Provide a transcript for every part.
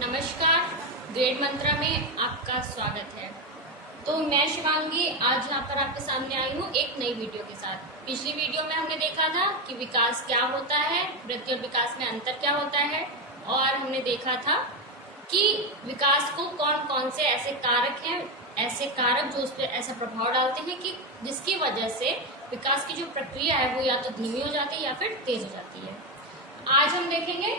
नमस्कार, ग्रेड मंत्रा में आपका स्वागत है। तो मैं शिवांगी आज यहाँ पर आपके सामने आई हूँ एक नई वीडियो के साथ। पिछली वीडियो में हमने देखा था कि विकास क्या होता है, वृद्धि और विकास में अंतर क्या होता है, और हमने देखा था कि विकास को कौन कौन से ऐसे कारक हैं, ऐसे कारक जो उस पर ऐसा प्रभाव डालते हैं कि जिसकी वजह से विकास की जो प्रक्रिया है वो या तो धीमी हो जाती है या फिर तेज हो जाती है। आज हम देखेंगे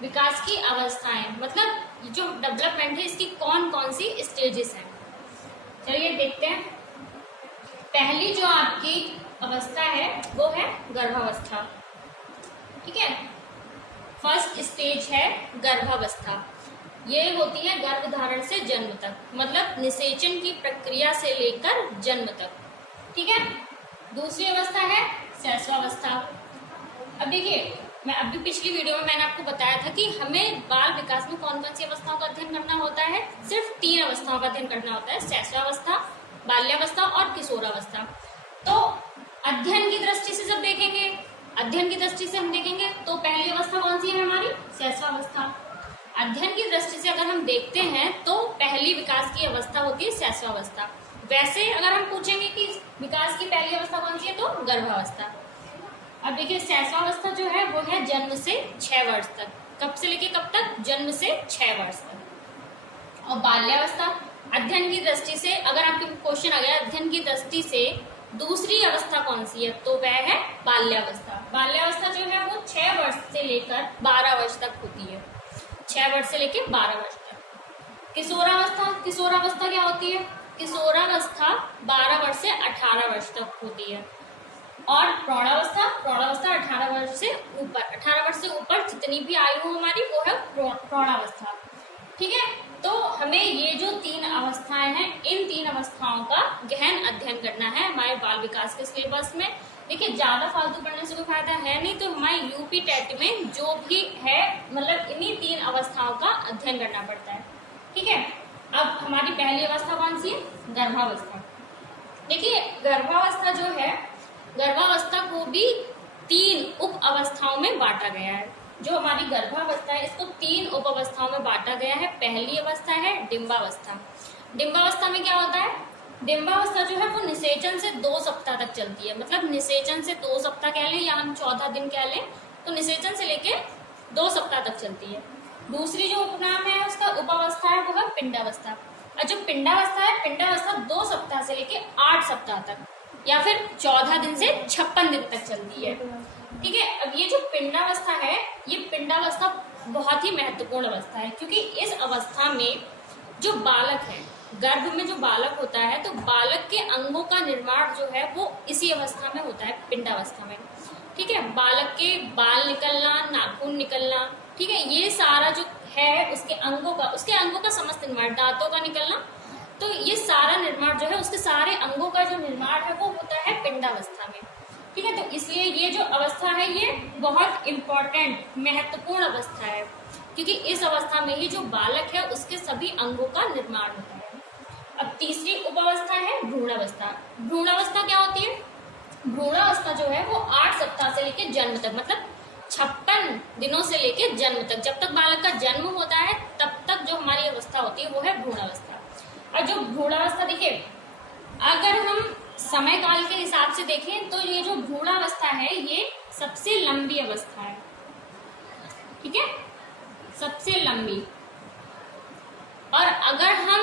विकास की अवस्थाएं, मतलब जो डेवलपमेंट है इसकी कौन कौन सी स्टेजेस हैं। चलिए देखते हैं। पहली जो आपकी अवस्था है वो है गर्भावस्था। ठीक है, फर्स्ट स्टेज है गर्भावस्था। ये होती है गर्भधारण से जन्म तक, मतलब निषेचन की प्रक्रिया से लेकर जन्म तक। ठीक है, दूसरी अवस्था है शैशवावस्था। अब देखिए, मैं अभी पिछली वीडियो में मैंने आपको बताया था कि हमें बाल विकास में कौन कौन सी अवस्थाओं का अध्ययन करना होता है। सिर्फ 3 अवस्थाओं का अध्ययन करना होता है, शैशवावस्था, बाल्यावस्था और किशोरावस्था। तो अध्ययन की दृष्टि से जब देखेंगे, अध्ययन की दृष्टि से हम देखेंगे तो पहली अवस्था कौन सी है हमारी, शैशवावस्था। अध्ययन की दृष्टि से अगर हम देखते हैं तो पहली विकास की अवस्था होती है शैशवावस्था। वैसे अगर हम पूछेंगे कि विकास की पहली अवस्था कौन सी है तो गर्भावस्था। अब देखिए, शैशवावस्था जो है वो है जन्म से 6 वर्ष तक। कब से लेके कब तक, जन्म से 6 वर्ष तक। और बाल्यावस्था अध्ययन की दृष्टि से अगर आपके क्वेश्चन आ गया अध्ययन की दृष्टि से दूसरी अवस्था कौन सी है तो वह है बाल्यावस्था। बाल्यावस्था जो है वो 6 वर्ष से लेकर 12 वर्ष तक होती है, 6 वर्ष से लेकर 12 वर्ष तक। किशोरावस्था, किशोरावस्था क्या होती है, किशोरावस्था 12 वर्ष से 18 वर्ष तक होती है। और प्रौढ़ावस्था, प्रौढ़ावस्था 18 वर्ष से ऊपर, 18 वर्ष से ऊपर जितनी भी आयु हो हमारी वो है प्रौढ़ावस्था। ठीक है, तो हमें ये जो 3 अवस्थाएं हैं, इन 3 अवस्थाओं का गहन अध्ययन करना है हमारे बाल विकास के सिलेबस में। देखिए, ज्यादा फालतू पढ़ने से कोई फायदा है नहीं, तो हमारे यूपी टेट में जो भी है मतलब इन्हीं 3 अवस्थाओं का अध्ययन करना पड़ता है। ठीक है, अब हमारी पहली अवस्था कौन सी है, गर्भावस्था। देखिए, गर्भावस्था जो है, गर्भावस्था को भी 3 उप अवस्थाओं में बांटा गया है। जो हमारी गर्भावस्था है इसको 3 उप अवस्थाओं में बांटा गया है। पहली अवस्था है डिंबावस्था। डिंबावस्था में क्या होता है, डिंबावस्था जो है वो निषेचन से 2 सप्ताह तक चलती है। मतलब निषेचन से 2 सप्ताह कह लें या हम 14 दिन कह लें, तो निषेचन से लेके 2 सप्ताह तक चलती है। दूसरी जो उपनाम है उसका उपावस्था है वो है पिंडावस्था। और जो पिंडावस्था है, पिंडावस्था 2 सप्ताह से लेके 8 सप्ताह तक या फिर 14 दिन से 56 दिन तक चलती है। ठीक है, अब ये जो पिंडावस्था है, ये पिंडावस्था बहुत ही महत्वपूर्ण अवस्था है, क्योंकि इस अवस्था में जो बालक है, गर्भ में जो बालक होता है, तो बालक के अंगों का निर्माण जो है वो इसी अवस्था में होता है, पिंडावस्था में। ठीक है, बालक के बाल निकलना, नाखून निकलना, ठीक है, ये सारा जो है उसके अंगों का समस्त निर्माण, दांतों का निकलना, तो ये सारा निर्माण जो है उसके सारे अंगों का जो निर्माण है वो होता है पिंडावस्था में। ठीक है, तो इसलिए ये जो अवस्था है ये बहुत इंपॉर्टेंट, महत्वपूर्ण अवस्था है, क्योंकि इस अवस्था में ही जो बालक है उसके सभी अंगों का निर्माण होता है। अब तीसरी उपावस्था है भ्रूणावस्था। भ्रूणावस्था क्या होती है, भ्रूणावस्था जो है वो 8 सप्ताह से लेकर जन्म तक, मतलब 56 दिनों से लेकर जन्म तक, जब तक बालक का जन्म होता है तब तक जो हमारी अवस्था होती है वो है भ्रूणावस्था। और जो भ्रूणावस्था, देखिए अगर हम समय काल के हिसाब से देखें तो ये जो भ्रूणावस्था है ये सबसे लंबी अवस्था है। ठीक है, सबसे लंबी। और अगर हम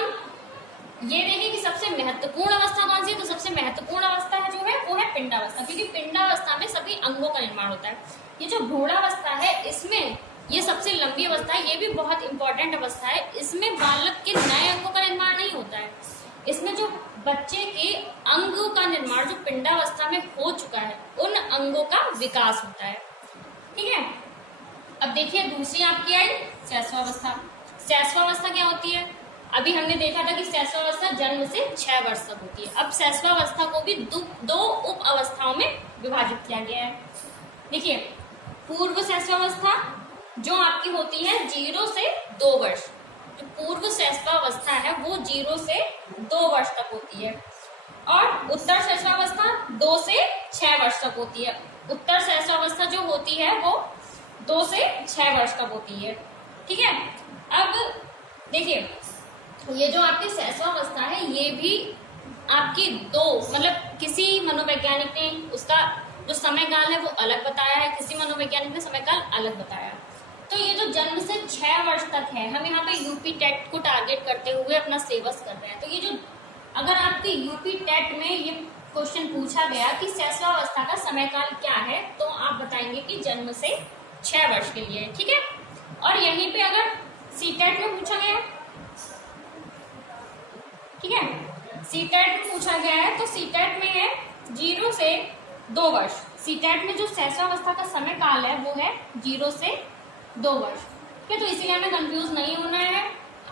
ये देखें कि सबसे महत्वपूर्ण अवस्था कौन सी है, तो सबसे महत्वपूर्ण अवस्था है जो है वो है पिंडावस्था, क्योंकि पिंडावस्था में सभी अंगों का निर्माण होता है। ये जो भ्रूणावस्था है इसमें ये सबसे लंबी अवस्था है, ये भी बहुत इंपॉर्टेंट अवस्था है। इसमें बालक के नए अंगों का निर्माण नहीं होता है, इसमें जो बच्चे के अंगों का निर्माण जो पिंडावस्था में हो चुका है उन अंगों का विकास होता है। ठीक है, अब देखिए दूसरी आपकी आई शैशवावस्था। शैशवावस्था क्या होती है, अभी हमने देखा था कि शैशवावस्था जन्म से 6 वर्ष तक होती है। अब शैशवावस्था को भी 2 उप अवस्थाओं में विभाजित किया गया है। देखिए, पूर्व शैशवावस्था जो आपकी होती है 0 से 2 वर्ष, जो पूर्व शैशवावस्था है वो 0 से 2 वर्ष तक होती है। और उत्तर शैशवावस्था 2 से 6 वर्ष तक होती है। उत्तर शैशवावस्था जो होती है वो 2 से 6 वर्ष तक होती है। ठीक है, अब देखिए ये जो आपकी शैशवावस्था है ये भी आपकी दो मतलब किसी मनोवैज्ञानिक ने उसका जो समय काल है वो अलग बताया है, किसी मनोवैज्ञानिक ने समय काल अलग बताया। तो ये जो जन्म से 6 वर्ष तक है, हम यहाँ पे यूपी टेट को टारगेट करते हुए अपना सिलेबस कर रहे हैं। तो ये जो अगर आपके यूपी टेट में ये क्वेश्चन पूछा गया कि शैशवावस्था का समय काल क्या है, तो आप बताएंगे कि जन्म से 6 वर्ष के लिए, ठीक है। और यहीं पे अगर सीटेट में पूछा गया, ठीक है, सीटेट में पूछा गया है, तो सीटेट में है 0 से 2 वर्ष। सीटेट में जो शैशवावस्था का समय काल है वो है 0 से 2 वर्ष, ठीक है। तो इसीलिए हमें कंफ्यूज नहीं होना है।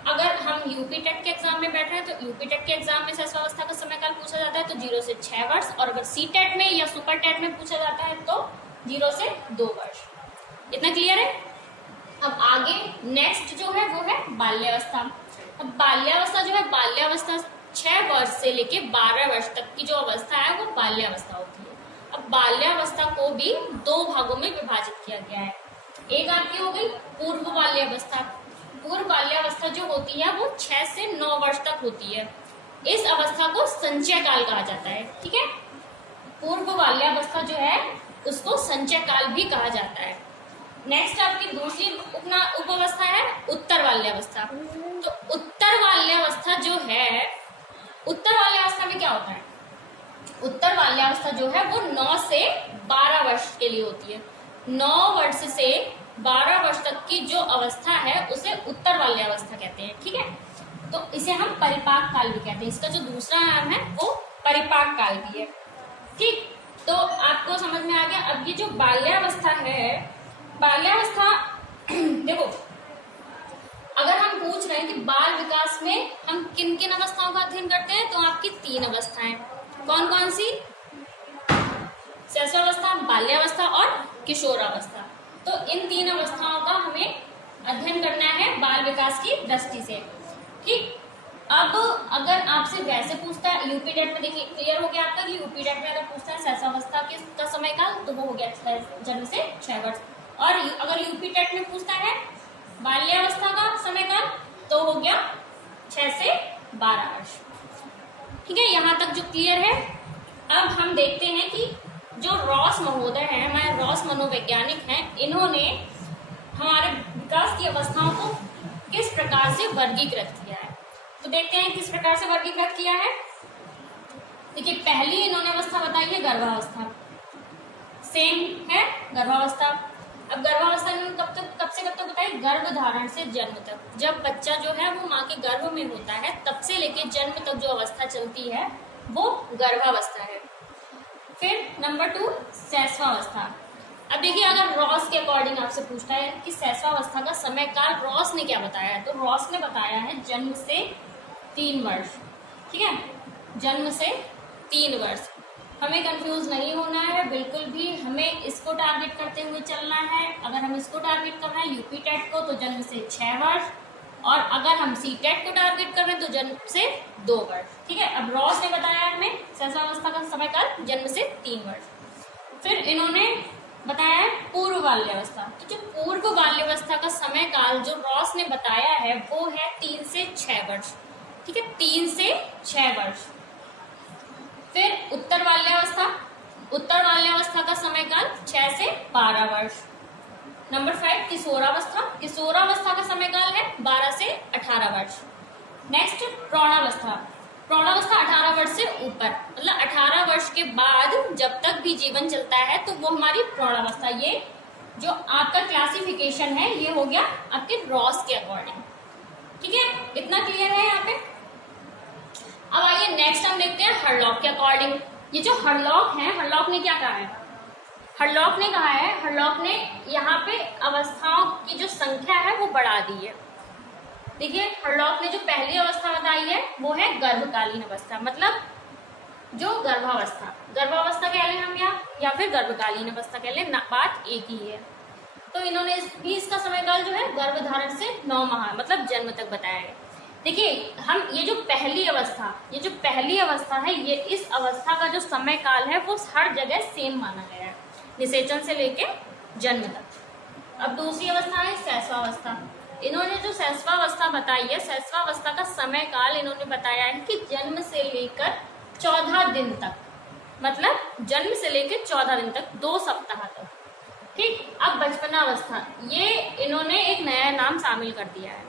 अगर हम यूपी टेट के एग्जाम में बैठ रहे हैं तो यूपी टेट के एग्जाम में शैशवावस्था का समय काल पूछा जाता है तो 0 से 6 वर्ष, और अगर सी टेट में या सुपर टेट में पूछा जाता है तो 0 से 2 वर्ष। इतना क्लियर है। अब आगे नेक्स्ट जो है वो है बाल्यावस्था। अब बाल्यावस्था जो है, बाल्यावस्था 6 वर्ष से लेके 12 वर्ष तक की जो अवस्था है वो बाल्यावस्था होती है। अब बाल्यावस्था को भी 2 भागों में विभाजित किया गया है। एक आपकी हो गई पूर्व बाल्यावस्था। पूर्व बाल्यावस्था जो होती है वो 6 से 9 वर्ष तक होती है। इस अवस्था को संचय काल कहा जाता है, ठीक है। पूर्व बाल्यावस्था जो है उसको संचय काल भी कहा जाता है। नेक्स्ट आपकी दूसरी उपावस्था है उत्तर बाल्यावस्था। तो उत्तर बाल्यावस्था जो है, उत्तर बाल्यावस्था में क्या होता है, उत्तर बाल्यावस्था जो है वो 9 से 12 वर्ष के लिए होती है। 9 वर्ष से 12 वर्ष तक की जो अवस्था है उसे उत्तर बाल्यावस्था कहते हैं, ठीक है। तो इसे हम परिपाक काल भी कहते हैं। इसका जो दूसरा नाम है वो परिपाक काल भी है, ठीक। तो आपको समझ में आ गया। अब ये जो बाल्यावस्था है, बाल्यावस्था देखो अगर हम पूछ रहे हैं कि बाल विकास में हम किन किन अवस्थाओं का अध्ययन करते हैं, तो आपकी 3 अवस्थाएं कौन कौन सी, शैशवावस्था, बाल्यावस्था और किशोरावस्था। तो इन 3 अवस्थाओं का हमें अध्ययन करना है बाल विकास की दृष्टि से, ठीक। अब अगर आपसे वैसे पूछता है यूपी टेट में, देखिए क्लियर हो गया आपका कि यूपी टेट में अगर पूछता है शैशवावस्था का समय काल तो वो हो गया जन्म से 6 वर्ष, और अगर यूपी टेट में पूछता है बाल्यावस्था का समय काल तो हो गया 6 से 12 वर्ष, ठीक है। यहाँ तक जो क्लियर है। अब हम देखते हैं कि जो रॉस महोदय हैं, हमारे रॉस मनोवैज्ञानिक हैं, इन्होंने हमारे विकास की अवस्थाओं को किस प्रकार से वर्गीकृत किया है। तो देखते हैं किस प्रकार से वर्गीकृत किया है। देखिए पहली इन्होंने अवस्था बताई है गर्भावस्था, सेम है गर्भावस्था। अब गर्भावस्था इन्होंने कब से कब तक बताई, गर्भ धारण से जन्म तक। जब बच्चा जो है वो माँ के गर्भ में होता है तब से लेके जन्म तक जो अवस्था चलती है वो गर्भावस्था है। फिर नंबर 2 शैशवावस्था। अब देखिए अगर रॉस के अकॉर्डिंग आपसे पूछता है कि शैशवावस्था का समय काल रॉस ने क्या बताया है, तो रॉस ने बताया है जन्म से 3 वर्ष, ठीक है, जन्म से 3 वर्ष। हमें कंफ्यूज नहीं होना है बिल्कुल भी, हमें इसको टारगेट करते हुए चलना है। अगर हम इसको टारगेट कर रहे हैं यूपी टेट को तो जन्म से 6 वर्ष, और अगर हम सी टेट को टारगेट कर रहे हैं तो जन्म से 2 वर्ष, ठीक है। अब रॉस ने बताया हमें शैशवावस्था का समय काल जन्म से 3 वर्ष। फिर इन्होंने बताया है पूर्व बाल्यावस्था। तो जो पूर्व बाल्यावस्था का समय काल जो रॉस ने बताया है वो है 3 से 6 वर्ष, ठीक है, 3 से 6 वर्ष। फिर उत्तर बाल्यावस्था, उत्तर बाल्यावस्था का समय काल 6 से 12 वर्ष। नंबर 5 किशोरावस्था, किशोरावस्था का समय काल है 12 से 18 वर्ष। नेक्स्ट प्रौढ़ावस्था, प्रौढ़ावस्था 18 वर्ष से ऊपर, मतलब 18 वर्ष के बाद जब तक भी जीवन चलता है तो वो हमारी प्रौढ़ावस्था। ये जो आपका क्लासिफिकेशन है ये हो गया आपके रॉस के अकॉर्डिंग, ठीक है। इतना क्लियर है यहाँ पे। अब आइए नेक्स्ट हम देखते हैं हरलॉक के अकॉर्डिंग। ये जो हरलॉक है, हरलॉक ने क्या कहा है, हरलॉक ने कहा है, हरलॉक ने यहाँ पे अवस्थाओं की जो संख्या है वो बढ़ा दी है। देखिए हरलॉक ने जो पहली अवस्था बताई है वो है गर्भकालीन अवस्था, मतलब जो गर्भावस्था, गर्भावस्था कह लें हम या फिर गर्भकालीन अवस्था कह लें, बात एक ही है। तो इन्होंने इसका समय काल जो है गर्भधारण से 9 माह मतलब जन्म तक बताया है। देखिए हम ये जो पहली अवस्था है ये इस अवस्था का जो समय काल है वो हर जगह सेम माना गया है, निषेचन से लेके जन्म तक। अब दूसरी अवस्था है शैशवावस्था। इन्होंने जो शैशवावस्था बताई है, शैशवावस्था का समय काल इन्होंने बताया है कि जन्म से लेकर 14 दिन तक, मतलब जन्म से लेकर 14 दिन तक, 2 सप्ताह तक। ठीक। अब बचपनावस्था, ये इन्होंने एक नया नाम शामिल कर दिया है।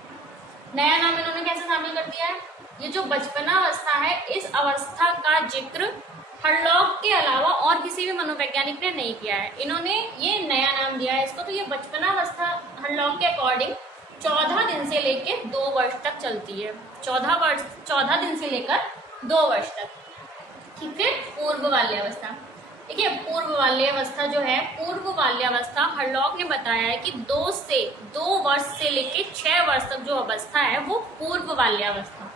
नया नाम इन्होंने कैसे शामिल कर दिया है? ये जो बचपनावस्था है, इस अवस्था का जिक्र हर्लॉक के अलावा और किसी भी मनोवैज्ञानिक ने नहीं किया है। इन्होंने ये नया नाम दिया है इसको। तो ये बचपनावस्था हर्लॉक के अकॉर्डिंग 14 दिन से लेकर 2 वर्ष तक चलती है। 14 दिन से लेकर 2 वर्ष तक। ठीक है। पूर्व बाल्यावस्था, देखिए पूर्व बाल्यावस्था जो है, पूर्व बाल्यावस्था हर्लॉक ने बताया है कि 2 वर्ष से लेकर 6 वर्ष तक जो अवस्था है वो पूर्व बाल्यावस्था।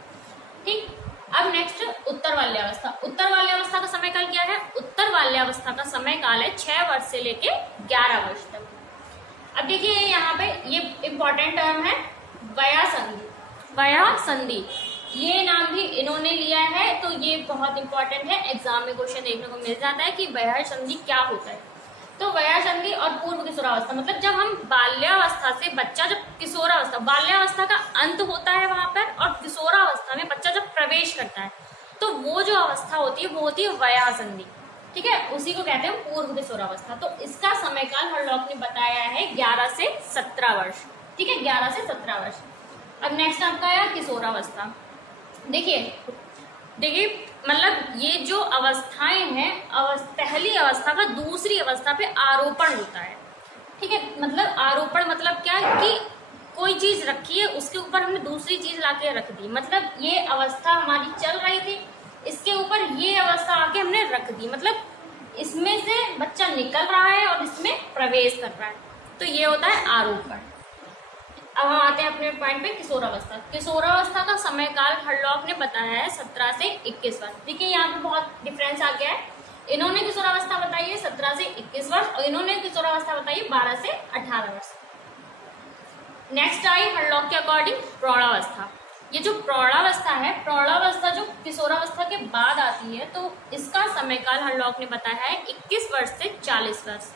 ठीक। अब नेक्स्ट उत्तर बाल्यावस्था। उत्तर बाल्यावस्था का समय काल क्या है? उत्तर बाल्यावस्था का समय काल है 6 वर्ष से लेके 11 वर्ष तक। अब देखिए यहाँ पे ये इंपॉर्टेंट टर्म है वयासंधि। वयासंधि ये नाम भी इन्होंने लिया है, तो ये बहुत इंपॉर्टेंट है, एग्जाम में क्वेश्चन देखने को मिल जाता है कि वयासंधि क्या होता है। तो वयासंधि और पूर्व किशोरावस्था, मतलब जब हम बाल्यावस्था से बच्चा, जब किशोरावस्था, बाल्यावस्था का अंत होता है वहां पर, और किशोरावस्था में बच्चा जब प्रवेश करता है, तो वो जो अवस्था होती है वो होती है वयासंधि। ठीक है। उसी को कहते हैं पूर्व किशोरावस्था। तो इसका समय काल हर्लॉक ने बताया है 11 से 17 वर्ष। ठीक है, 11 से 17 वर्ष। अब नेक्स्ट आपका है किशोरावस्था। देखिए मतलब ये जो अवस्थाएं हैं, पहली अवस्था का दूसरी अवस्था पे आरोपण होता है। ठीक है, मतलब आरोपण मतलब क्या है कि कोई चीज रखी है, उसके ऊपर हमने दूसरी चीज लाके रख दी। मतलब ये अवस्था हमारी चल रही थी, इसके ऊपर ये अवस्था आके हमने रख दी, मतलब इसमें से बच्चा निकल रहा है और इसमें प्रवेश कर रहा है, तो ये होता है आरोपण। अब हम आते हैं अपने पॉइंट पे, किशोरावस्था। किशोरावस्था का समय काल हर्लॉक ने बताया है 17 से 21 वर्ष। देखिए यहाँ पे बहुत डिफरेंस आ गया है। इन्होंने किशोरावस्था बताई है 17 से 21 वर्ष और इन्होंने किशोरावस्था बताई है 12 से 18 वर्ष। नेक्स्ट आई हर्लॉक के अकॉर्डिंग प्रौढ़ावस्था। ये जो प्रौढ़ावस्था है, प्रौढ़ावस्था जो किशोरावस्था के बाद आती है, तो इसका समय काल हर्लॉक ने बताया है 21 वर्ष से 40 वर्ष।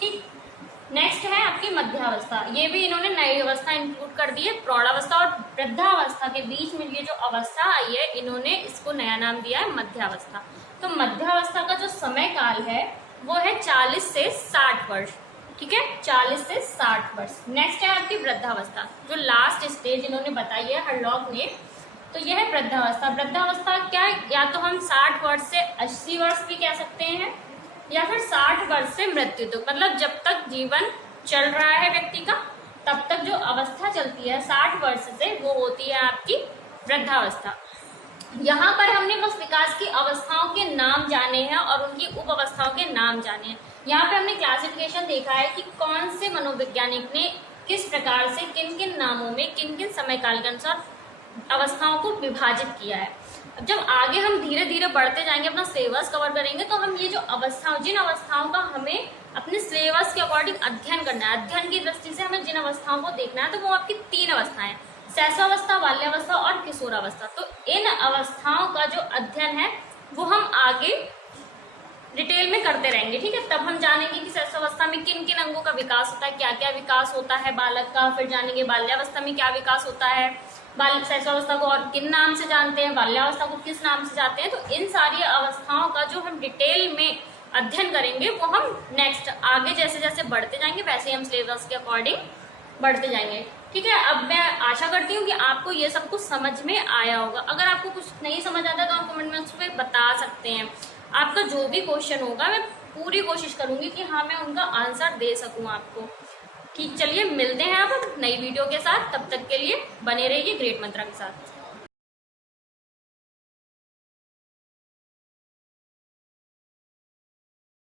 ठीक। नेक्स्ट है आपकी मध्यावस्था। ये भी इन्होंने नई अवस्था इंक्लूड कर दी है। प्रौढ़ावस्था और वृद्धावस्था के बीच में ये जो अवस्था आई है, इन्होंने इसको नया नाम दिया है मध्यावस्था। तो मध्यावस्था का जो समय काल है वो है 40 से 60 वर्ष। ठीक है, 40 से 60 वर्ष। नेक्स्ट है आपकी वृद्धावस्था, जो लास्ट स्टेज इन्होंने बताई है हर्लॉक ने, तो यह है वृद्धावस्था। वृद्धावस्था क्या है? या तो हम 60 वर्ष से 80 वर्ष भी कह सकते हैं, या फिर 60 वर्ष से मृत्यु तक, मतलब जब तक जीवन चल रहा है व्यक्ति का, तब तक जो अवस्था चलती है 60 वर्ष से, वो होती है आपकी वृद्धावस्था। यहाँ पर हमने बस विकास की अवस्थाओं के नाम जाने हैं और उनकी उप अवस्थाओं के नाम जाने हैं। यहाँ पे हमने क्लासिफिकेशन देखा है कि कौन से मनोवैज्ञानिक ने किस प्रकार से किन किन नामों में किन किन समय काल के अनुसार अवस्थाओं को विभाजित किया है। जब आगे हम धीरे धीरे बढ़ते जाएंगे, अपना सिलेबस कवर करेंगे, तो हम ये जो अवस्थाओं, जिन अवस्थाओं का हमें अपने सिलेबस के अकॉर्डिंग अध्ययन करना है, अध्ययन की दृष्टि से हमें जिन अवस्थाओं को देखना है, तो वो आपकी 3 अवस्थाएं, शैशवावस्था, बाल्यावस्था और किशोरावस्था। तो इन अवस्थाओं का जो अध्ययन है वो हम आगे डिटेल में करते रहेंगे। ठीक है, तब हम जानेंगे कि शैशवावस्था में किन किन अंगों का विकास होता है, क्या क्या विकास होता है बालक का, फिर जानेंगे बाल्यावस्था में क्या विकास होता है, शैशवावस्था को और किन नाम से जानते हैं, बाल्यावस्था को किस नाम से जानते हैं। तो इन सारी अवस्थाओं का जो हम डिटेल में अध्ययन करेंगे वो हम नेक्स्ट आगे जैसे जैसे बढ़ते जाएंगे वैसे ही हम सिलेबस के अकॉर्डिंग बढ़ते जाएंगे। ठीक है, अब मैं आशा करती हूँ कि आपको ये सब कुछ समझ में आया होगा। अगर आपको कुछ नहीं समझ आता तो आप कमेंट में उस पर बता सकते हैं। आपका जो भी क्वेश्चन होगा मैं पूरी कोशिश करूंगी कि हाँ मैं उनका आंसर दे सकूँ आपको। ठीक, चलिए मिलते हैं अब नई वीडियो के साथ। तब तक के लिए बने रहिए ग्रेट मंत्रा के साथ।